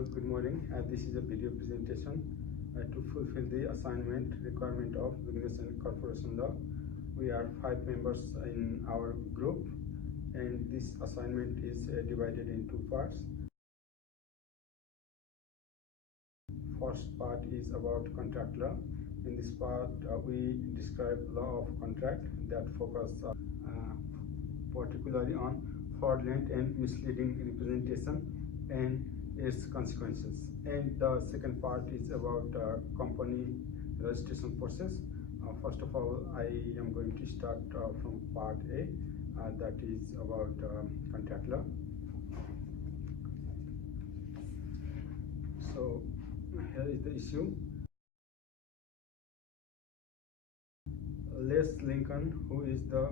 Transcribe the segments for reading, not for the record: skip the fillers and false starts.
Hello, good morning. This is a video presentation to fulfill the assignment requirement of Business and Corporation Law. We are 5 members in our group, and this assignment is divided in 2 parts. First part is about contract law. In this part, we describe law of contract that focus particularly on fraudulent and misleading representation and its consequences. And the second part is about company registration process. First of all, I am going to start from part A, that is about contract law. So here is the issue. Les Lincoln, who is the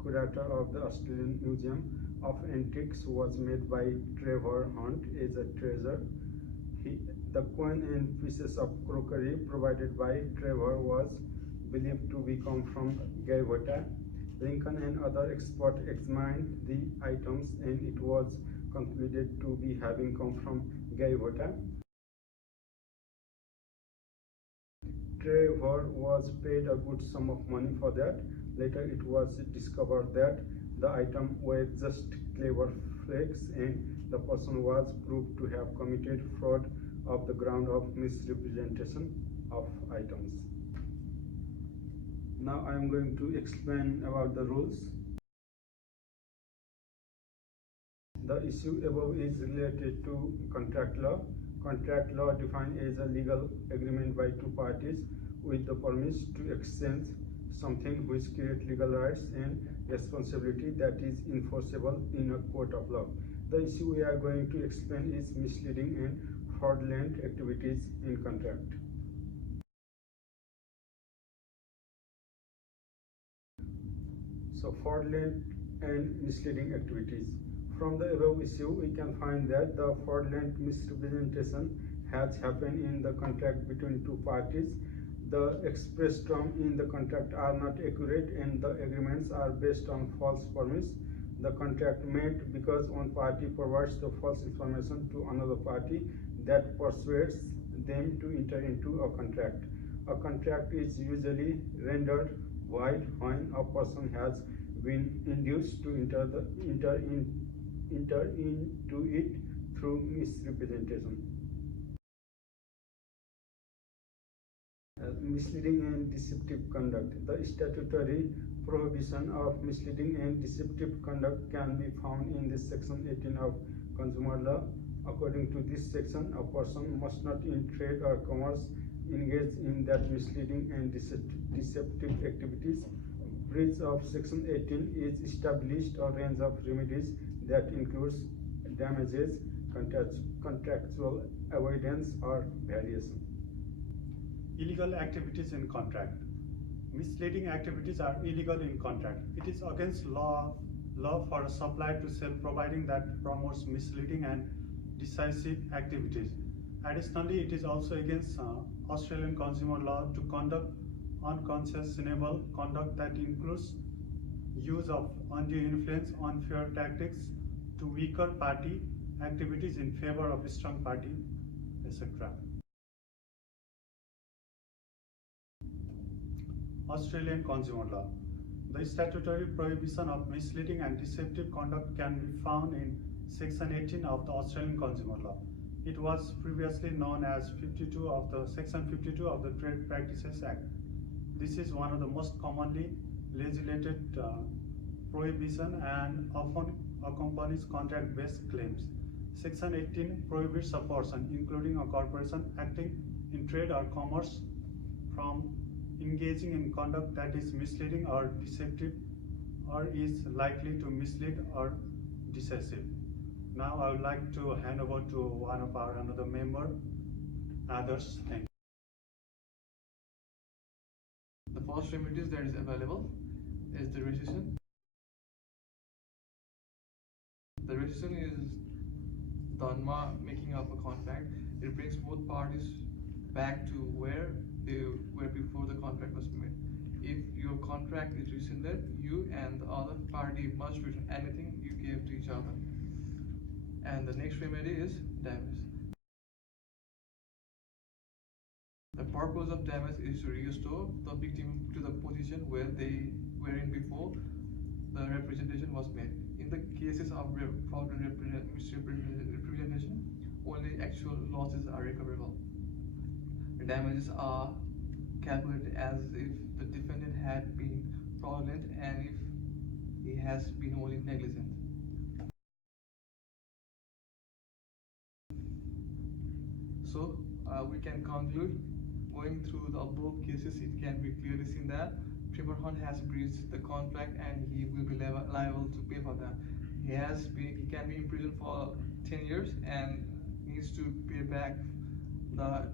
curator of the Australian Museum of Antiques, was made by Trevor Hunt as a treasure. The coin and pieces of crockery provided by Trevor was believed to be come from Gaivota. Lincoln and other experts examined the items, and it was concluded to be having come from Gaivota. Trevor was paid a good sum of money for that. Later it was discovered that the item were just clever flakes, and the person was proved to have committed fraud of the ground of misrepresentation of items. Now I am going to explain about the rules. The issue above is related to contract law. Contract law defined as a legal agreement by 2 parties with the promise to exchange something which creates legal rights and responsibility that is enforceable in a court of law. The issue we are going to explain is misleading and fraudulent activities in contract. So fraudulent and misleading activities. From the above issue, we can find that the fraudulent misrepresentation has happened in the contract between 2 parties. The express terms in the contract are not accurate, and the agreements are based on false promise. The contract made because one party provides the false information to another party that persuades them to enter into a contract. A contract is usually rendered void when a person has been induced to enter into it through misrepresentation. Misleading and deceptive conduct. The statutory prohibition of misleading and deceptive conduct can be found in this section 18 of Consumer Law. According to this section, a person must not in trade or commerce engage in that misleading and deceptive activities. Breach of section 18 is established a range of remedies that includes damages, contractual avoidance, or variation. Illegal activities in contract. Misleading activities are illegal in contract. It is against law for a supplier to sell providing that promotes misleading and decisive activities. Additionally, it is also against Australian consumer law to conduct unconscionable conduct that includes use of undue influence, unfair tactics to weaker party, activities in favor of a strong party, etc. Australian consumer law. The statutory prohibition of misleading and deceptive conduct can be found in section 18 of the Australian consumer law. It was previously known as section 52 of the Trade Practices Act. This is one of the most commonly legislated prohibition and often accompanies contract-based claims. Section 18 prohibits a person, including a corporation, acting in trade or commerce from engaging in conduct that is misleading or deceptive or is likely to mislead or deceive. Now I would like to hand over to one of our another member, Others. Thank you. The first remedies that is available is the rescission. The rescission is done making up a contract. It brings both parties back to where they were before the contract was made. If your contract is rescinded, you and the other party must return anything you gave to each other. And the next remedy is damage. The purpose of damage is to restore the victim to the position where they were in before the representation was made. In the cases of fraudulent misrepresentation, only actual losses are recoverable. The damages are calculated as if the defendant had been fraudulent and if he has been only negligent. So we can conclude, going through the above cases, it can be clearly seen that Trevor Hunt has breached the contract and he will be liable to pay for that. He can be imprisoned for 10 years and needs to pay back the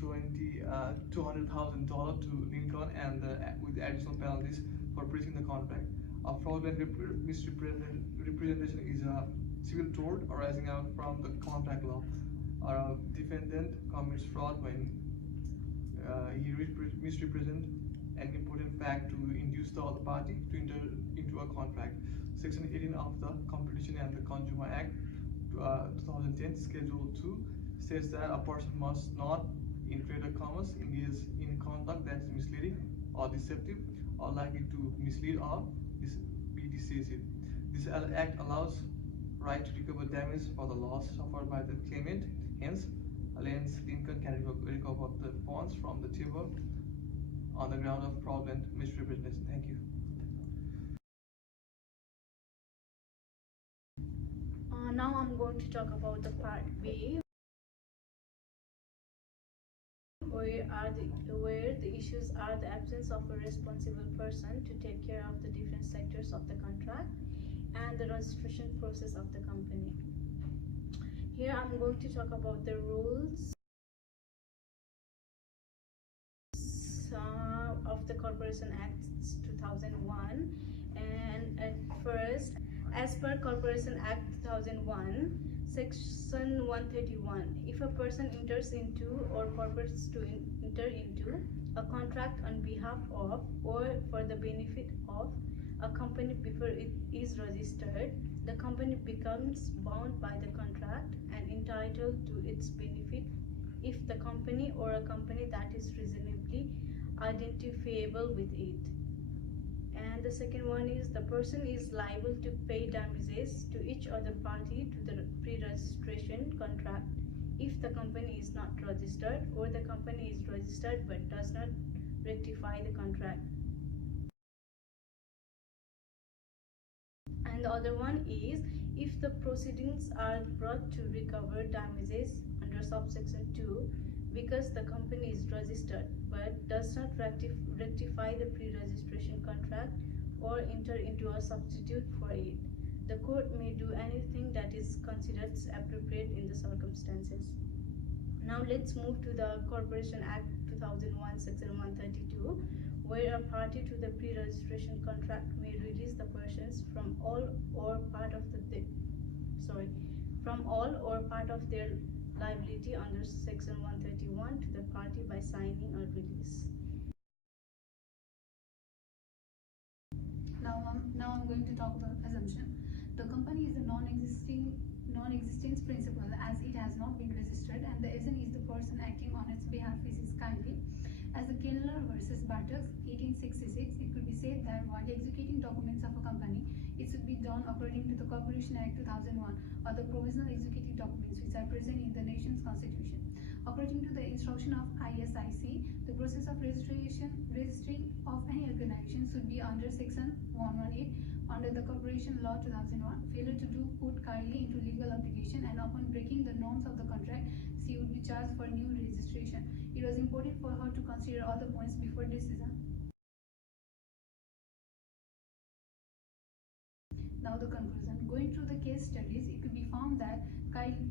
$200,000 to Lincoln and with additional penalties for breaching the contract. A fraudulent misrepresentation is a civil tort arising out from the contract law. A defendant commits fraud when he misrepresents an important fact to induce the other party to enter into a contract. Section 18 of the Competition and the Consumer Act 2010 Schedule 2 states that a person must not, in trade or commerce, engage in conduct that is misleading or deceptive or likely to mislead or be decisive. This act allows right to recover damage for the loss suffered by the claimant. Hence, Lincoln can recover the funds from the Trevor on the ground of fraudulent misrepresentation. Thank you. Now I'm going to talk about the part B, where the issues are the absence of a responsible person to take care of the different sectors of the contract and the registration process of the company. Here I'm going to talk about the rules of the Corporation Act 2001. And at first, as per Corporation Act 2001, Section 131, if a person enters into or purports to enter into a contract on behalf of or for the benefit of a company before it is registered, the company becomes bound by the contract and entitled to its benefit if the company or a company that is reasonably identifiable with it. And the second one is the person is liable to pay damages to each other party to the pre-registration contract if the company is not registered or the company is registered but does not rectify the contract. And the other one is if the proceedings are brought to recover damages under subsection 2 because the company is registered but does not rectify the pre-registration contract or enter into a substitute for it, the court may do anything that is considered appropriate in the circumstances. Now let's move to the Corporation Act 2001 Section 132, where a party to the pre-registration contract may release the persons from all or part of their liability under Section 131 to the party by signing a release. Now I'm going to talk about assumption. The company is a non-existence principle as it has not been registered, and the agent is the person acting on its behalf, which is kindly. As the Kellner versus Bartox 1866, it could be said that while executing documents of a company, it should be done according to the Corporation Act 2001 or the provisional executive documents which are present in the nation's constitution. According to the instruction of ISIC, the process of registering of any organization should be under Section 118 under the Corporation Law 2001. Failure to do put Kylie into legal obligation, and upon breaking the norms of the contract, she would be charged for new registration. It was important for her to consider all the points before decision. Now the conclusion. Going through the case studies, it could be found that Kylie,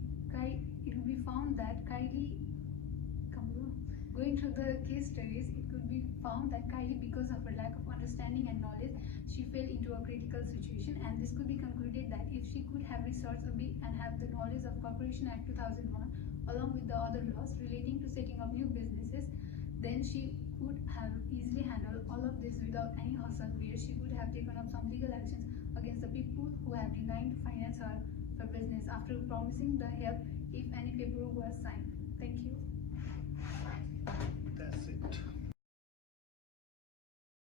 because of her lack of understanding and knowledge, she fell into a critical situation, and this could be concluded that if she could have researched a bit and have the knowledge of Corporation Act 2001 along with the other laws relating to setting up new businesses, then she could have easily handled all of this without any hassle, where she could have taken up some legal actions against the people who have denied to finance her business after promising the help if any paperwork was signed. Thank you.